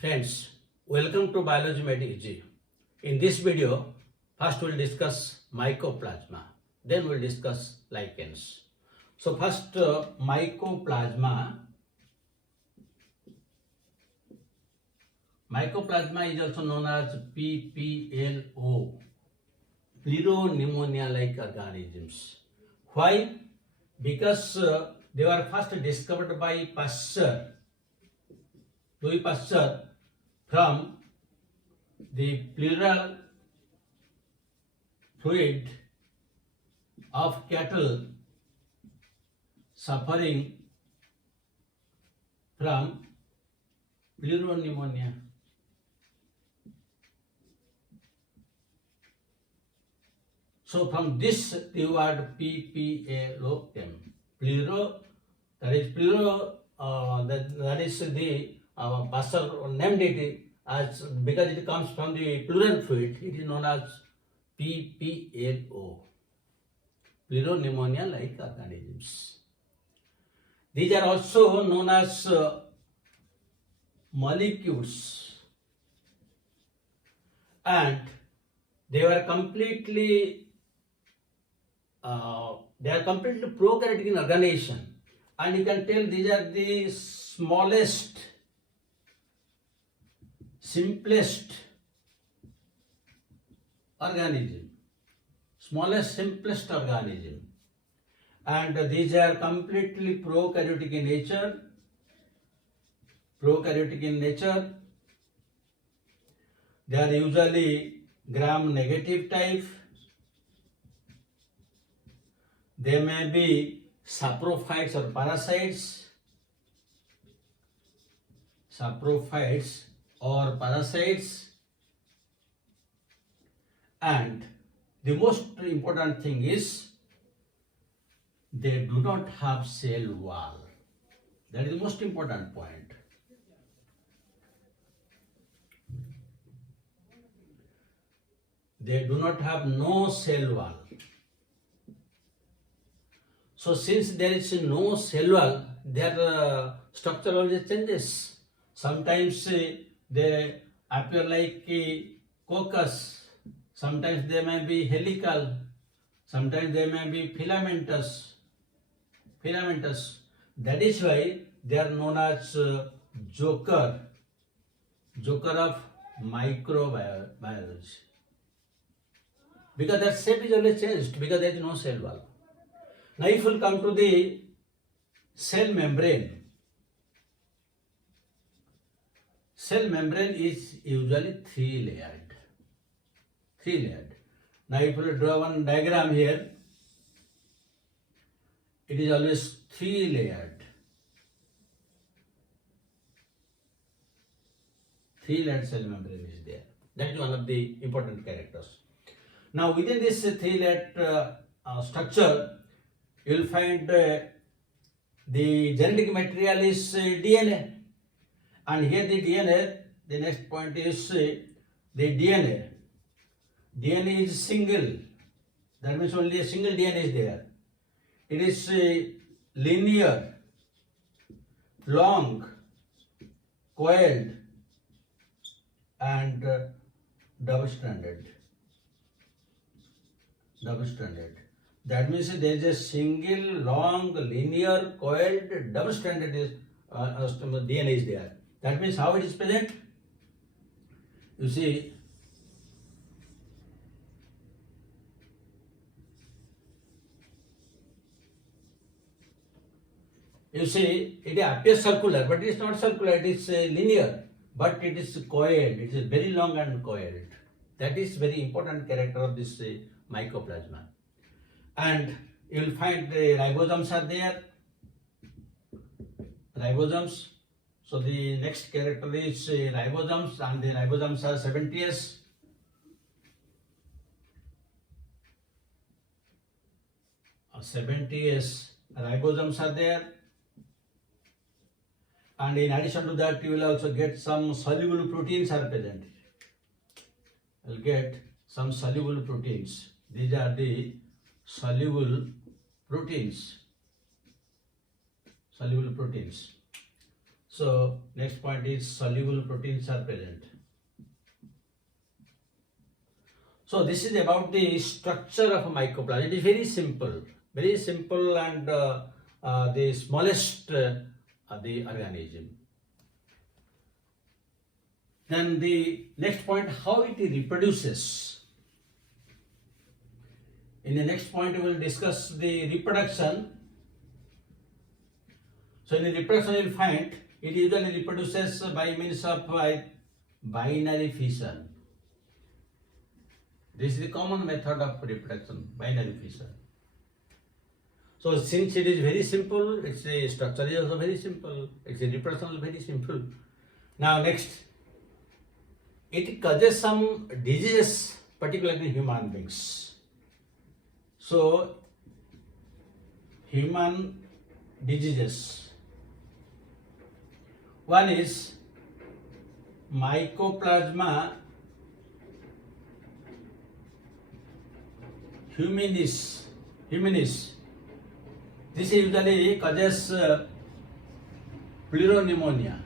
Friends, welcome to Biology Made Easy. In this video, first we'll discuss mycoplasma, then we'll discuss lichens. So first, mycoplasma. Mycoplasma is also known as PPLO, pneumonia-like organisms. Why? Because they were first discovered by Louis Pasteur from the pleural fluid of cattle suffering from pneumonia. So from this the word PPLO came. Pleuro, that is pleuro, that is the Pasteur named it as, because it comes from the pleural fluid, it is known as PPLO, pneumonia-like organisms. These are also known as mollicutes, and they are completely prokaryotic in organization, and you can tell these are the smallest, simplest organism, simplest organism, and these are completely prokaryotic in nature. They are usually gram-negative type. They may be saprophytes or parasites. And the most important thing is they do not have cell wall. That is the most important point. They do not have no cell wall. So since there is no cell wall, their structure always changes. Sometimes they appear like a coccus, sometimes they may be helical, sometimes they may be filamentous. That is why they are known as joker of microbiology. Because their shape is always changed, because there is no cell wall. Now if we come to the cell membrane, cell membrane is usually three layered. Now if we draw one diagram here, it is always three layered. Three-layered cell membrane is there. That is one of the important characters. Now within this three-layered structure, you will find the genetic material is DNA. And here the DNA, the next point is the DNA. DNA is single. That means only a single DNA is there. It is linear, long, coiled, and double-stranded. That means there is a single, long, linear, coiled, double-stranded DNA is there. That means how it is present? You see, it appears circular, but it is not circular, it is linear, but it is coiled, it is very long and coiled. That is very important character of this mycoplasma. And you will find the ribosomes are there. Ribosomes. So the next character is ribosomes, and the ribosomes are 70s. Ribosomes are there. And in addition to that, you will also get some soluble proteins are present. You will get some soluble proteins. These are the soluble proteins. So next point is soluble proteins are present. So this is about the structure of a mycoplasma. It is very simple and the smallest the organism. Then the next point, how it reproduces. In the next point, we will discuss the reproduction. So in the reproduction, you will find it usually reproduces by means of binary fission. This is the common method of reproduction, binary fission. So since it is very simple, its structure is also very simple, its reproduction is very simple. Now next, it causes some diseases, particularly in human beings. So human diseases. One is Mycoplasma huminis. This usually causes pneumonia.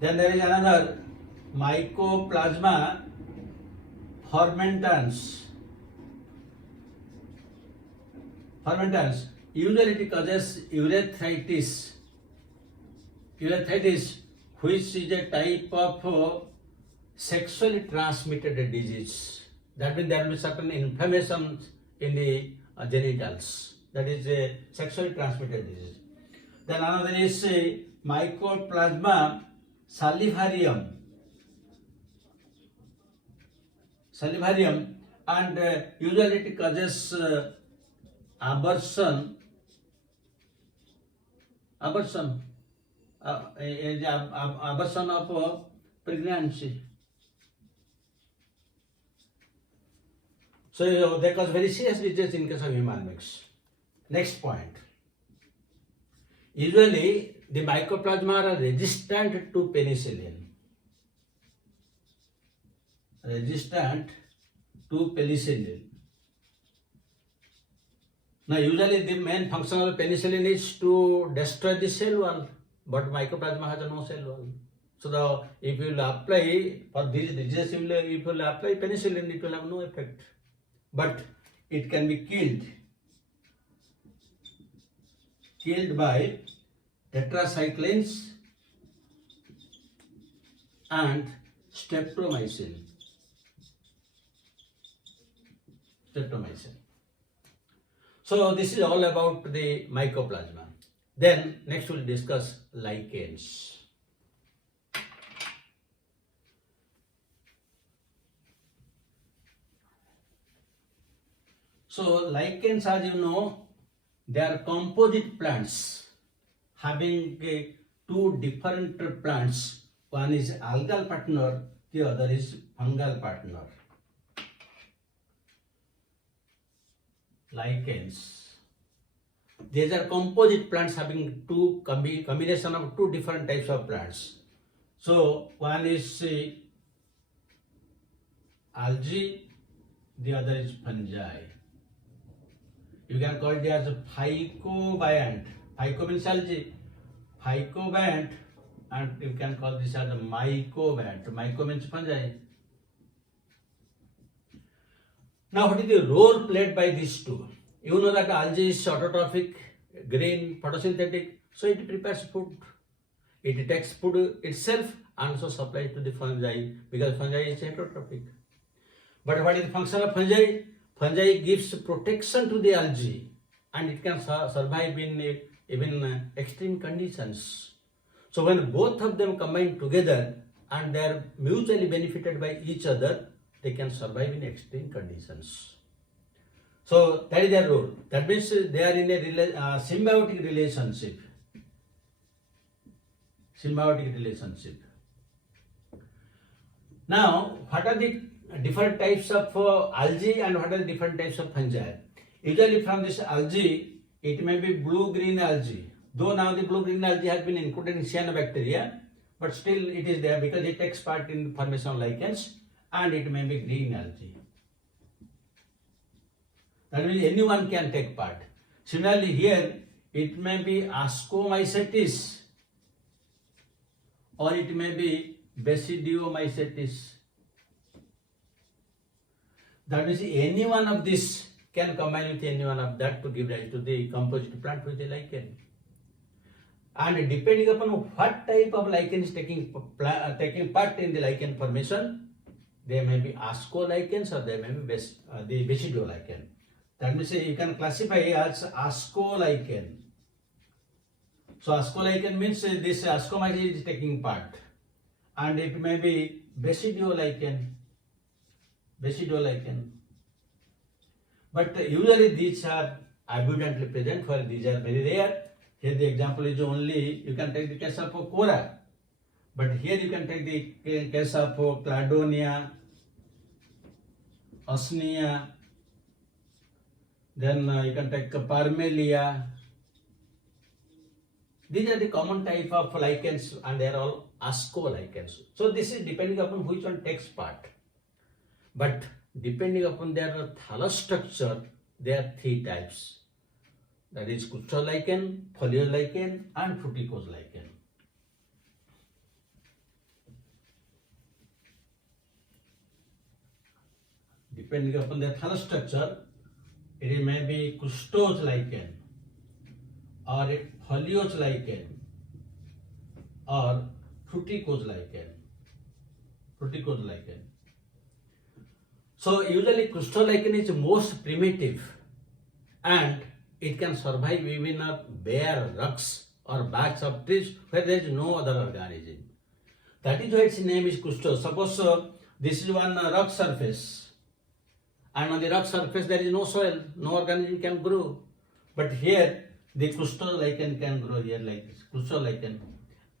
Then there is another Mycoplasma fermentans. Usually it causes urethritis, which is a type of sexually transmitted disease. That means there will be certain inflammation in the genitals. That is a sexually transmitted disease. Then another is Mycoplasma salivarium, and usually it causes abortion of pregnancy. So they cause very serious disease in case of human beings. Next point. Usually the mycoplasma are resistant to penicillin. Now usually the main function of penicillin is to destroy the cell wall, but mycoplasma has no cell wall. So if you will apply for these diseases, if you will apply penicillin, it will have no effect. But it can be killed by tetracyclines and streptomycin. So this is all about the mycoplasma. Then next we'll discuss lichens. So lichens, as you know, they are composite plants having two different plants. One is algal partner, the other is fungal partner. Lichens. These are composite plants having two combination of two different types of plants. So one is algae, the other is fungi. You can call it as a phycobiont. Phyco means algae. Phycobiont, and you can call this as a mycobiont. Myco means fungi. Now, what is the role played by these two? You know that algae is autotrophic, green, photosynthetic, so it prepares food. It takes food itself and also supplies to the fungi because fungi is heterotrophic. But what is the function of fungi? Fungi gives protection to the algae and it can survive in even extreme conditions. So when both of them combine together and they are mutually benefited by each other, they can survive in extreme conditions. So that is their role. That means they are in a symbiotic relationship. Now, what are the different types of algae and what are the different types of fungi? Usually from this algae, it may be blue-green algae. Though now the blue-green algae has been included in cyanobacteria, but still it is there because it takes part in the formation of lichens, and it may be green algae. That means anyone can take part. Similarly, here it may be ascomycetes or it may be basidiomycetes. That means any one of this can combine with any one of that to give rise to the composite plant with the lichen. And depending upon what type of lichen is taking part in the lichen formation, there may be ascolichens or there may be the basidolichen. That means you can classify as ascolichen. So ascolichen means this ascomycetes is taking part, and it may be basidolichen. But usually these are abundantly present, while these are very rare. Here the example is only, you can take the case of cora, but here you can take the case of cladonia, osnia, then you can take parmelia. These are the common type of lichens and they are all ascolichens. So this is depending upon which one takes part. But depending upon their thallus structure, there are three types. That is crustolichen, foliolichen and fruticose lichen. Depending upon their thallus structure, it may be crustose lichen or foliose lichen or fruticose lichen. So usually crustolichen is most primitive and it can survive even on bare rocks or backs of trees where there is no other organism. That is why its name is crustose. Suppose this is one rock surface, and on the rock surface there is no soil, no organism can grow. But here the crustose lichen can grow here like this, crustose lichen.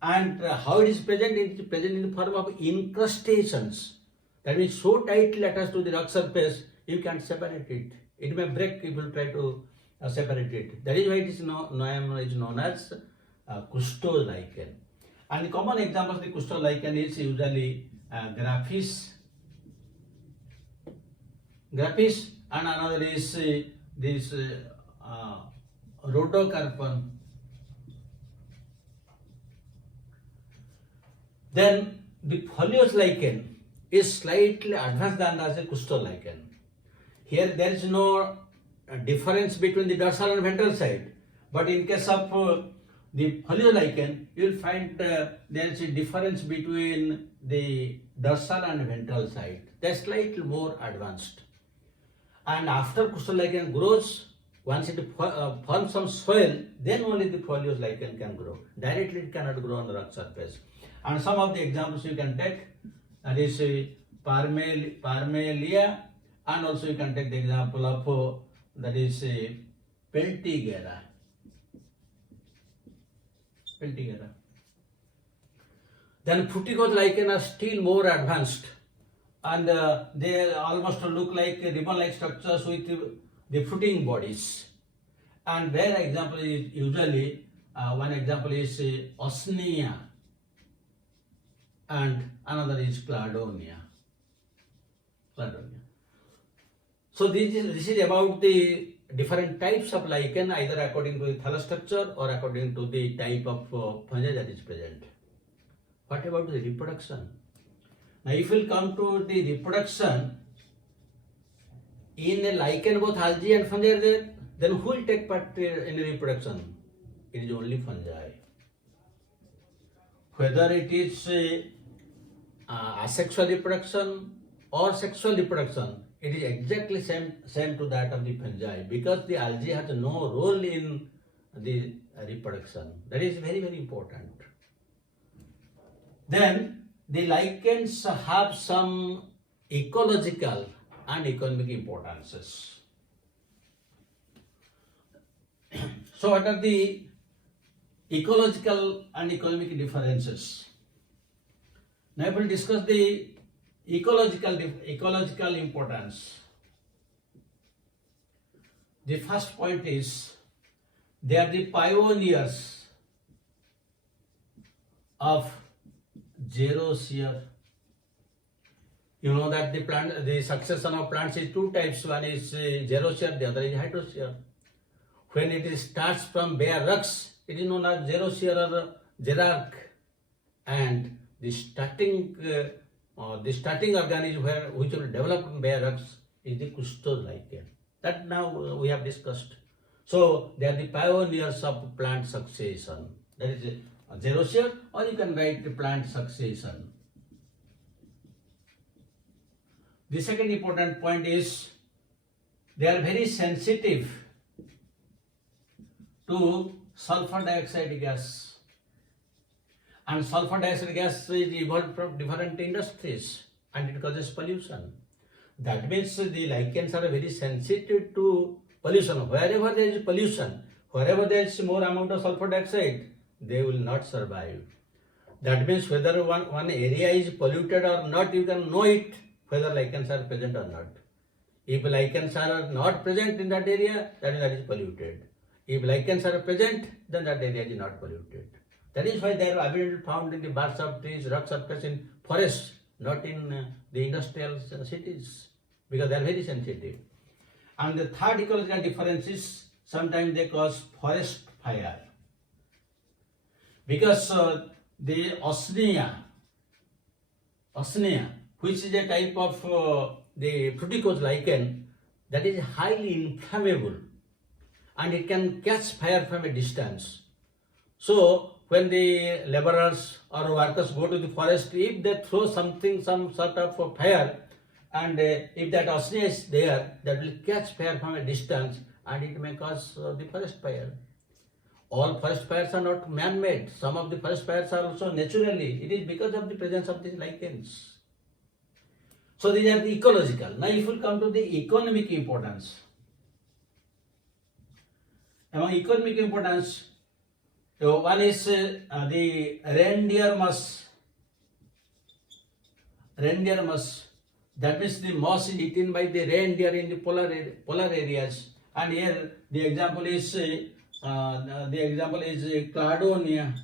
And how it is present? It is present in the form of incrustations. That means so tightly attached to the rock surface, you can't separate it. It may break if you try to separate it. That is why it is known as crustose lichen. And the common example of the crustose lichen is usually graphis, and another is this rhodocarpon. Then the foliose lichen is slightly advanced than the crustose lichen. Here there is no difference between the dorsal and ventral side, but in case of the foliose lichen, you will find there is a difference between the dorsal and ventral side. They are slightly more advanced. And after crustose lichen grows, once it forms some soil, then only the foliose lichen can grow. Directly it cannot grow on the rock surface. And some of the examples you can take, that is parmelia, and also you can take the example of that is peltigera. Then fruticose lichen are still more advanced, and they almost look like ribbon-like structures with the fruiting bodies. And their example is usually one example is osnia, and another is cladonia. So this is about the different types of lichen, either according to the thallus structure or according to the type of fungi that is present. What about the reproduction? Now if we come to the reproduction, in a lichen both algae and fungi are there, then who will take part in reproduction? It is only fungi. Whether it is asexual reproduction or sexual reproduction, it is exactly same to that of the fungi, because the algae has no role in the reproduction. That is very, very important. Then the lichens have some ecological and economic importances. So what are the ecological and economic differences? Now we will discuss the ecological importance. The first point is they are the pioneers of xerosia. You know that the succession of plants is two types. One is xerosphere, the other is hydrosphere. When it starts from bare rocks, it is known as xerosphere or xerarch, and the starting organism which will develop in bare rocks is the custose lichen. That now we have discussed. So they are the pioneers of plant succession. That is a xerosphere, or you can write the plant succession. The second important point is they are very sensitive to sulfur dioxide gas. And sulfur dioxide gas is evolved from different industries and it causes pollution. That means the lichens are very sensitive to pollution. Wherever there is pollution, wherever there is more amount of sulfur dioxide, they will not survive. That means whether one area is polluted or not, you can know it whether lichens are present or not. If lichens are not present in that area, that is polluted. If lichens are present, then that area is not polluted. That is why they are abundantly found in the barks of trees, rock surface in forests, not in the industrial cities, because they are very sensitive. And the third ecological difference is sometimes they cause forest fire. Because the osnea, which is a type of the fruticose lichen, that is highly inflammable and it can catch fire from a distance. So when the laborers or workers go to the forest, if they throw some sort of fire, and if that osnea is there, that will catch fire from a distance and it may cause the forest fire. All forest fires are not man-made. Some of the forest fires are also naturally. It is because of the presence of these lichens. So these are the ecological. Now if we come to the economic importance. Among economic importance, one is the reindeer moss. Reindeer moss. That means the moss is eaten by the reindeer in the polar areas. And here the example is cladonia.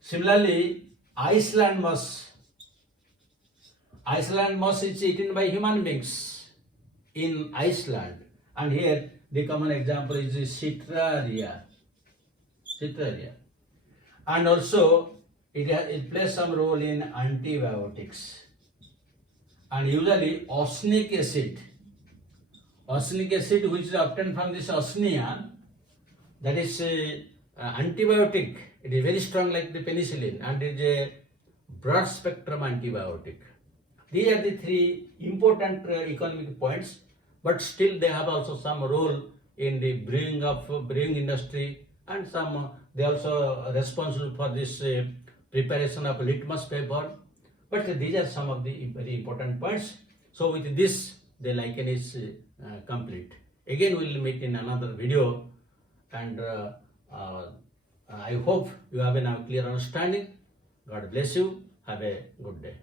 Similarly, Iceland moss. Iceland moss is eaten by human beings in Iceland. And here the common example is Citraria. And also it plays some role in antibiotics. And usually osnic acid which is obtained from this osnea, that is antibiotic. It is very strong like the penicillin and it is a broad spectrum antibiotic. These are the three important economic points, but still they have also some role in the brewing industry, and they also responsible for this preparation of litmus paper. But these are some of the very important points. So with this, the lichen is complete. Again, we will meet in another video, and I hope you have a clear understanding. God bless you. Have a good day.